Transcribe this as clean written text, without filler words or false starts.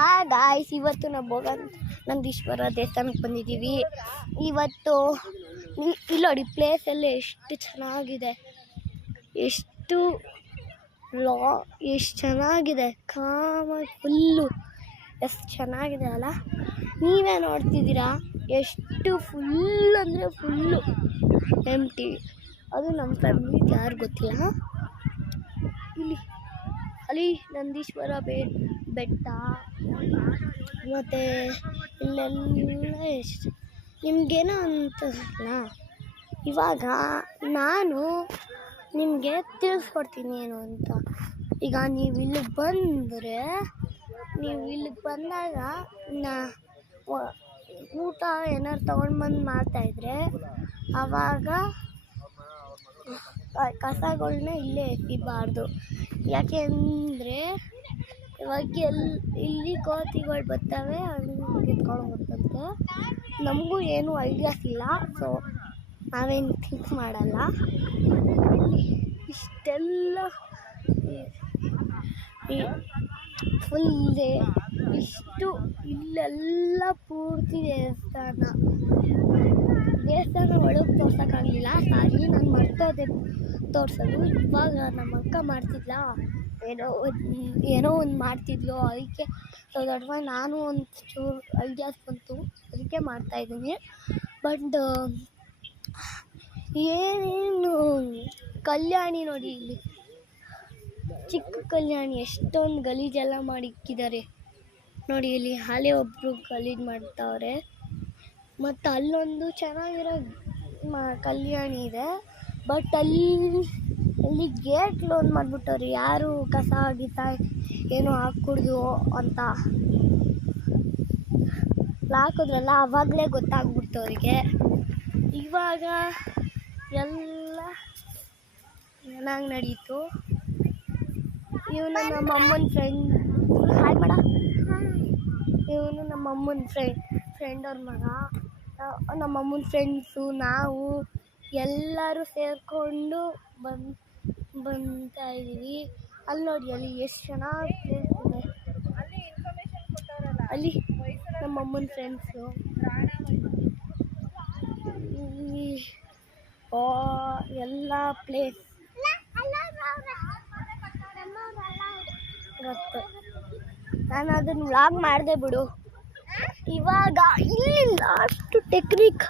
Hi guys, ಇವತ್ತು ನಾವು ನಂದೀಶ್ವರ ದೇವಸ್ಥಾನಕ್ಕೆ ಬಂದಿದ್ದೀವಿ. ಇವತ್ತು ಇಲ್ಲಿ ನೋಡಿ, ಪ್ಲೇಸ್ ಎಲ್ಲ ಎಷ್ಟು ಚೆನ್ನಾಗಿದೆ, ಎಷ್ಟು ಚೆನ್ನಾಗಿದೆ, ಫುಲ್ಲು ಎಷ್ಟು ಚೆನ್ನಾಗಿದೆ ಅಲ್ಲ. ನೀವೇ ನೋಡ್ತಿದ್ದೀರಾ, ಎಷ್ಟು ಫುಲ್ ಅಂದರೆ ಫುಲ್ಲು ಎಂಟಿ. ಅದು ನಮ್ಮ ಫ್ಯಾಮಿಲಿಗೆ ಯಾರು ಗೊತ್ತಿಲ್ಲ. ಅಲ್ಲಿ ನಂದೀಶ್ವರ ಬೆಟ್ಟ ಮತ್ತು ಇಲ್ಲೆಲ್ಲ ಎಷ್ಟು ನಿಮಗೇನೋ ಅಂತಲ್ಲ. ಇವಾಗ ನಾನು ನಿಮಗೆ ತಿಳಿಸ್ಕೊಡ್ತೀನಿ ಏನು ಅಂತ. ಈಗ ನೀವು ಇಲ್ಲಿಗೆ ಬಂದಾಗ ಊಟ ಏನಾರು ತೊಗೊಂಡ್ಬಂದು ಮಾಡ್ತಾಯಿದ್ರೆ ಆವಾಗ ಕಸಗಳನ್ನ ಇಲ್ಲೇ ಎಸಿಬಾರ್ದು. ಯಾಕೆ ಅಂದರೆ ಇವಾಗ ಇಲ್ಲಿ ಕೋತಿಗಳು ಬರ್ತವೆ, ಎತ್ಕೊಂಡು ಬರ್ತಂತೆ. ನಮಗೂ ಏನೂ ಐಡಿಯಾಸ್ ಇಲ್ಲ, ಸೊ ನಾವೇನು ಥಿಂಕ್ ಮಾಡಲ್ಲ. ಇಷ್ಟೆಲ್ಲ ಫುಲ್ ಇಷ್ಟು ಇಲ್ಲೆಲ್ಲ ಪೂರ್ತಿ ದೇವಸ್ಥಾನ ಒಳಗೆ ತೋರ್ಸೋಕ್ಕಾಗಲಿಲ್ಲ. ಸಾರಿ, ನಾನು ಮರ್ತೋದೆ ತೋರಿಸೋದು. ಇವಾಗ ನಮ್ಮ ಅಕ್ಕ ಮಾಡ್ತಿದ್ಲ, ಏನೋ ಒಂದು ಮಾಡ್ತಿದ್ಲು, ಅದಕ್ಕೆ ಸೊ ದಟ್ವಾ ನಾನು ಒಂದು ಚೂರು ಐಡಿಯಾಸ್ ಬಂತು, ಅದಕ್ಕೆ ಮಾಡ್ತಾಯಿದ್ದೀನಿ. ಬಟ್ ಏನೇನು ಕಲ್ಯಾಣಿ ನೋಡಿ, ಇಲ್ಲಿ ಚಿಕ್ಕ ಕಲ್ಯಾಣಿ ಎಷ್ಟೊಂದು ಗಲೀಜೆಲ್ಲ ಮಾಡಿಕ್ಕಿದ್ದಾರೆ ನೋಡಿ. ಇಲ್ಲಿ ಹಾಲೆ ಒಬ್ಬರು ಗಲೀಜು ಮಾಡ್ತಾವ್ರೆ. ಮತ್ತು ಅಲ್ಲೊಂದು ಚೆನ್ನಾಗಿರೋ ಕಲ್ಯಾಣಿ ಇದೆ, ಬಟ್ ಅಲ್ಲಿ ಗೇಟ್ ಕ್ಲೋಸ್ ಮಾಡಿಬಿಟ್ಟವ್ರಿ. ಯಾರು ಕಸ ಏನೋ ಹಾಕ್ಕೊಡ್ದು ಅಂತ ಹಾಕಿದ್ರಲ್ಲ, ಆವಾಗಲೇ ಗೊತ್ತಾಗ್ಬಿಡ್ತು ಅವರಿಗೆ. ಇವಾಗ ಎಲ್ಲ ಚೆನ್ನಾಗಿ ನಡೀತು. ಇವನು ನಮ್ಮ ಅಮ್ಮನ ಫ್ರೆಂಡ್, ಹಾಯ್ ಮಾಡ. ಇವನು ನಮ್ಮ ಅಮ್ಮನ ಫ್ರೆಂಡ್ ಅವ್ರ ಮಗ. ನಮ್ಮ ಅಮ್ಮನ ಫ್ರೆಂಡ್ಸು, ನಾವು ಎಲ್ಲರೂ ಸೇರಿಕೊಂಡು ಬಂತಾಯಿದ್ದೀವಿ. ಅಲ್ಲಿ ನೋಡಿ, ಅಲ್ಲಿ ಎಷ್ಟು ಚೆನ್ನಾಗಿ ಪ್ಲೇಸ್ ಇದೆ. ಅಲ್ಲಿ ನಮ್ಮ ಅಮ್ಮನ ಫ್ರೆಂಡ್ಸು ಎಲ್ಲ ಪ್ಲೇಸ್ ಗೊತ್ತು. ನಾನು ಅದನ್ನು ವ್ಲಾಗ್ ಮಾಡಿದೆ ಬಿಡು. ಇವಾಗ ಇಲ್ಲಿ ಲಾಸ್ಟ್ ಟೆಕ್ನಿಕ್